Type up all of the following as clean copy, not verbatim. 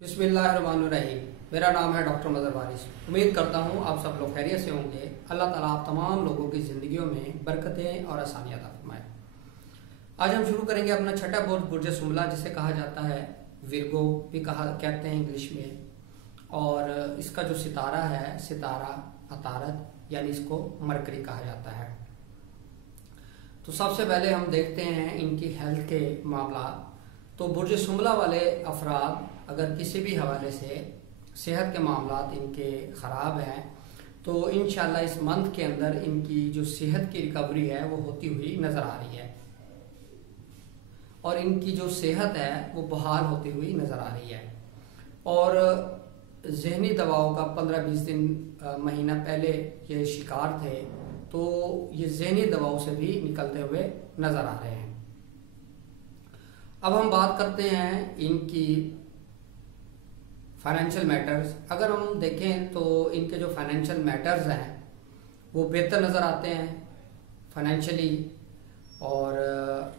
बिस्मिल्लाहिर्रहमानिर्रहीम। मेरा नाम है डॉक्टर मदर वारिस। उम्मीद करता हूँ आप सब लोग खैरियत से होंगे। अल्लाह ताला आप तमाम लोगों की ज़िंदगियों में बरकतें और आसानियाँ अता फरमाए। आज हम शुरू करेंगे अपना छठा बुर्ज, बुर्ज सुमला, जिसे कहा जाता है विर्गो भी कहते हैं इंग्लिश में। और इसका जो सितारा है, सितारा अतारद, यानी इसको मरकरी कहा जाता है। तो सबसे पहले हम देखते हैं इनकी हेल्थ के मामला। तो बुर्ज सुमला वाले अफराद अगर किसी भी हवाले से सेहत के मामला इनके ख़राब हैं तो इंशाल्लाह इस मंथ के अंदर इनकी जो सेहत की रिकवरी है वो होती हुई नज़र आ रही है और इनकी जो सेहत है वो बहाल होती हुई नज़र आ रही है। और जहनी दबाव का 15-20 दिन महीना पहले ये शिकार थे, तो ये जहनी दबाव से भी निकलते हुए नज़र आ रहे हैं। अब हम बात करते हैं इनकी फाइनेंशियल मैटर्स। अगर हम देखें तो इनके जो फाइनेंशियल मैटर्स हैं वो बेहतर नज़र आते हैं फाइनेंशियली, और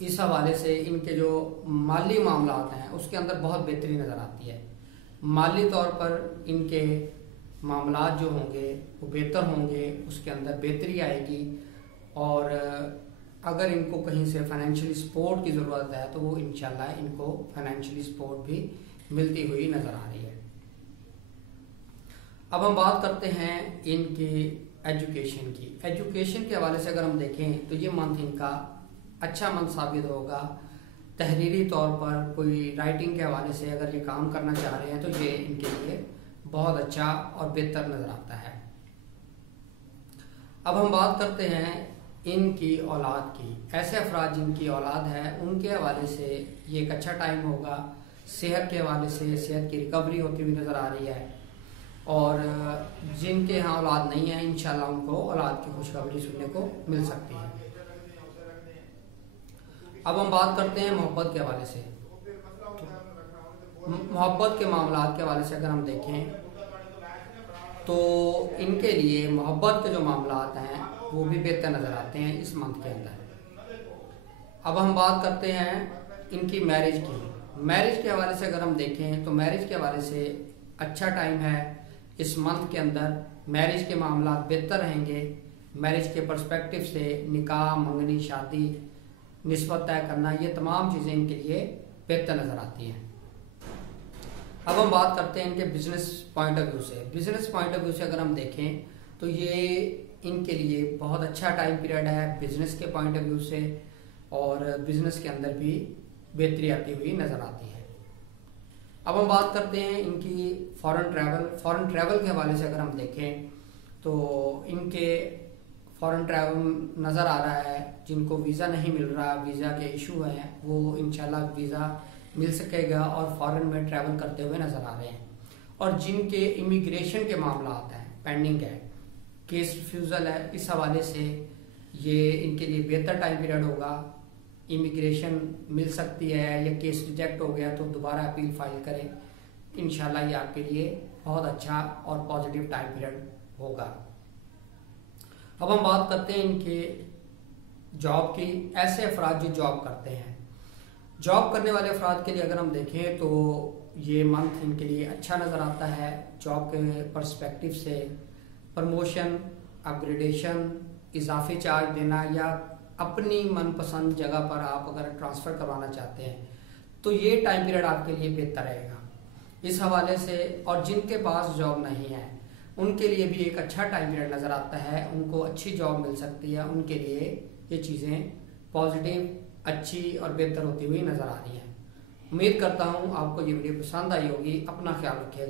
इस हवाले से इनके जो माली मामलात हैं उसके अंदर बहुत बेहतरी नज़र आती है। माली तौर पर इनके मामलात जो होंगे वो बेहतर होंगे, उसके अंदर बेहतरी आएगी। और अगर इनको कहीं से फाइनेंशियली सपोर्ट की ज़रूरत है तो वो इंशाल्लाह इनको फाइनेंशियली सपोर्ट भी मिलती हुई नज़र आ रही है। अब हम बात करते हैं इनकी एजुकेशन की। एजुकेशन के हवाले से अगर हम देखें तो ये मंथ इनका अच्छा मंथ साबित होगा। तहरीरी तौर पर कोई राइटिंग के हवाले से अगर ये काम करना चाह रहे हैं तो ये इनके लिए बहुत अच्छा और बेहतर नज़र आता है। अब हम बात करते हैं इनकी औलाद की। ऐसे अफराद जिनकी औलाद है उनके हवाले से ये एक अच्छा टाइम होगा। सेहत के हवाले से सेहत की रिकवरी होती हुई नज़र आ रही है। और जिनके यहाँ औलाद नहीं है इंशाल्लाह उनको औलाद की खुशखबरी सुनने को मिल सकती है। अब हम बात करते हैं मोहब्बत के हवाले से। तो मोहब्बत के मामलात के हवाले से अगर हम देखें तो इनके लिए मोहब्बत के जो मामलात हैं वो भी बेहतर नज़र आते हैं इस मंथ के अंदर। अब हम बात करते हैं इनकी मैरिज की। मैरिज के हवाले से अगर हम देखें तो मैरिज के हवाले से अच्छा टाइम है इस मंथ के अंदर। मैरिज के मामला बेहतर रहेंगे। मैरिज के पर्सपेक्टिव से निकाह, मंगनी, शादी, निस्बत तय करना, ये तमाम चीज़ें इनके लिए बेहतर नज़र आती हैं। अब हम बात करते हैं इनके बिजनेस पॉइंट ऑफ व्यू से। बिजनेस पॉइंट ऑफ व्यू से अगर हम देखें तो ये इनके लिए बहुत अच्छा टाइम पीरियड है बिजनेस के पॉइंट ऑफ व्यू से, और बिजनेस के अंदर भी बेहतरी आती हुई नज़र आती है। अब हम बात करते हैं इनकी फॉरेन ट्रैवल। फॉरेन ट्रैवल के हवाले से अगर हम देखें तो इनके फॉरेन ट्रैवल नज़र आ रहा है। जिनको वीज़ा नहीं मिल रहा, वीज़ा के इशू हैं, वो इंशाल्लाह वीज़ा मिल सकेगा और फॉरेन में ट्रैवल करते हुए नज़र आ रहे हैं। और जिनके इमिग्रेशन के मामला हैं, पेंडिंग है, केस रिफ्यूज़ल है, इस हवाले से ये इनके लिए बेहतर टाइम पीरियड होगा। इमिग्रेशन मिल सकती है या केस रिजेक्ट हो गया तो दोबारा अपील फाइल करें। इंशाल्लाह ये आपके लिए बहुत अच्छा और पॉजिटिव टाइम पीरियड होगा। अब हम बात करते हैं इनके जॉब की। ऐसे अफराद जो जॉब करते हैं, जॉब करने वाले अफराद के लिए अगर हम देखें तो ये मंथ इनके लिए अच्छा नज़र आता है। जॉब के पर्सपेक्टिव से प्रमोशन, अपग्रेडेशन, इजाफी चार्ज देना, या अपनी मनपसंद जगह पर आप अगर ट्रांसफ़र करवाना चाहते हैं तो ये टाइम पीरियड आपके लिए बेहतर रहेगा इस हवाले से। और जिनके पास जॉब नहीं है उनके लिए भी एक अच्छा टाइम पीरियड नज़र आता है। उनको अच्छी जॉब मिल सकती है, उनके लिए ये चीज़ें पॉजिटिव, अच्छी और बेहतर होती हुई नज़र आ रही हैं। उम्मीद करता हूँ आपको ये वीडियो पसंद आई होगी। अपना ख्याल रखिएगा।